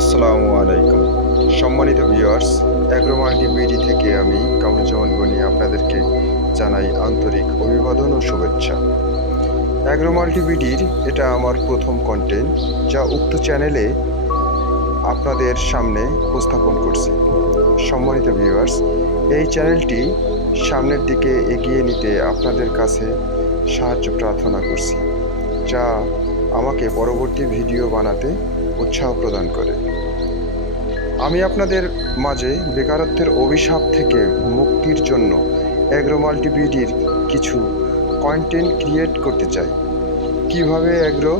আসসালামু আলাইকুম। সম্মানিত ভিউয়ার্স, অ্যাগ্রোমার্কি বিডি থেকে আমি কামরুজ্জামান গনি আপনাদেরকে জানাই আন্তরিক অভিবাদন ও শুভেচ্ছা। অ্যাগ্রোমার্কি বিডির এটা আমার প্রথম কন্টেন্ট, যা উক্ত চ্যানেলে আপনাদের সামনে উপস্থাপন করছি। সম্মানিত ভিউয়ার্স, এই চ্যানেলটি সামনের দিকে এগিয়ে নিতে আপনাদের কাছে সাহায্য প্রার্থনা করছি, যা আমাকে পরবর্তী ভিডিও বানাতে উৎসাহ প্রদান করে। আমি আপনাদের মাঝে বেকারত্বের অভিশাপ থেকে মুক্তির জন্য অ্যাগ্রোমাল্টি বিডির কিছু কন্টেন্ট ক্রিয়েট করতে চাই। কিভাবে অ্যাগ্রো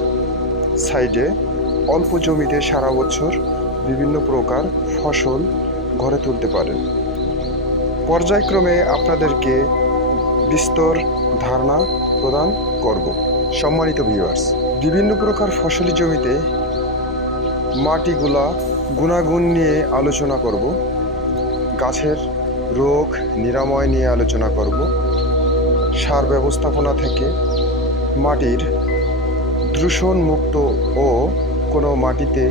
সাইডে অল্প জমিতে সারা বছর বিভিন্ন প্রকার ফসল ঘরে তুলতে পারেন। পর্যায়ক্রমে আপনাদেরকে বিস্তর ধারণা প্রদান করব। সম্মানিত ভিউয়ার্স, বিভিন্ন প্রকার ফসলি জমিতে মাটিগুলা গুণাগুণ নিয়ে আলোচনা করব, গাছের রোগ নিরাময় নিয়ে আলোচনা করব, সার ব্যবস্থাপনা থেকে মাটির দূষণ মুক্ত ও কোনো মাটিতে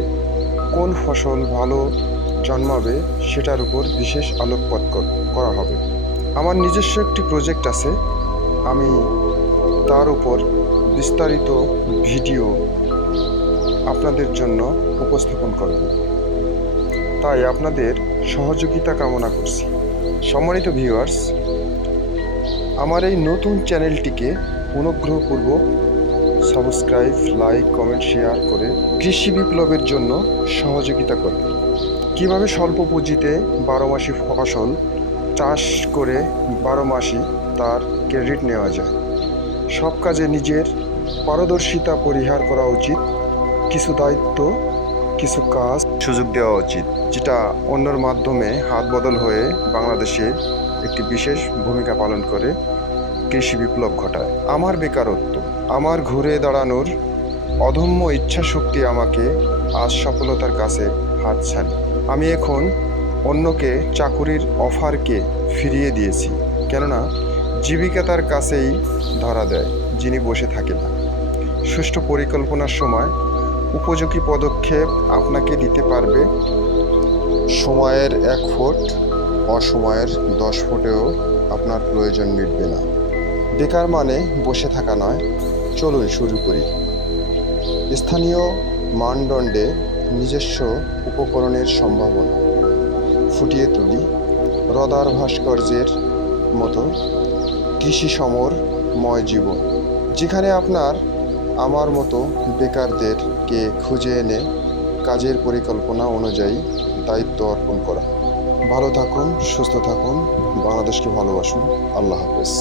কোন ফসল ভালো জন্মাবে সেটার উপর বিশেষ আলোকপাত করা হবে। আমার নিজস্ব একটি প্রজেক্ট আছে, আমি তার উপর বিস্তারিত ভিডিও আপনাদের জন্য উপস্থাপন করব, তাই আপনাদের সহযোগিতা কামনা করছি। সম্মানিত ভিউয়ার্স, আমার এই নতুন চ্যানেলটিকে অনুগ্রহপূর্বক সাবস্ক্রাইব, লাইক, কমেন্ট, শেয়ার করে কৃষি বিপ্লবের জন্য সহযোগিতা করবেন। কিভাবে স্বল্প পুঁজিতে 12 মাসি ফসল চাষ করে 12 মাসই তার ক্রেডিট নেওয়া যায়। সব কাজে নিজের পারদর্শিতা পরিহার করা উচিত, কিছু দায়িত্ব কিছু কাজ সুযোগ দেওয়া উচিত, যেটা অন্যর মাধ্যমে হাত বদল হয়ে বাংলাদেশে একটি বিশেষ ভূমিকা পালন করে কৃষি বিপ্লব ঘটায়। আমার বেকারত্ব, আমার ঘুরে দাঁড়ানোর অদম্য ইচ্ছা শক্তি আমাকে আজ সফলতার কাছে হাতছানি। আমি এখন অন্যকে চাকুরির অফারকে ফিরিয়ে দিয়েছি, কেননা জীবিকা তার কাছেই ধরা দেয় যিনি বসে থাকে না। সুষ্ঠু পরিকল্পনার সময় উপযোগী পদক্ষেপ আপনাকে দিতে পারবে সময়ের 1 ফুট, অসময়ের 10 ফুটেও আপনার প্রয়োজন মিটবে না। বেকার মানে বসে থাকা নয়, চলুন শুরু করি। স্থানীয় মানদণ্ডে নিজস্ব উপকরণের সম্ভাবনা ফুটিয়ে তুলি। রদার ভাস্কর্যের মতো কৃষি সমরময় জীবন, যেখানে আপনার আমার মতো বেকারদেরকে খুঁজে এনে কাজের পরিকল্পনা অনুযায়ী দায়িত্ব অর্পণ করা। ভালো থাকুন, সুস্থ থাকুন, বাংলাদেশকে ভালোবাসুন। আল্লাহ হাফেজ।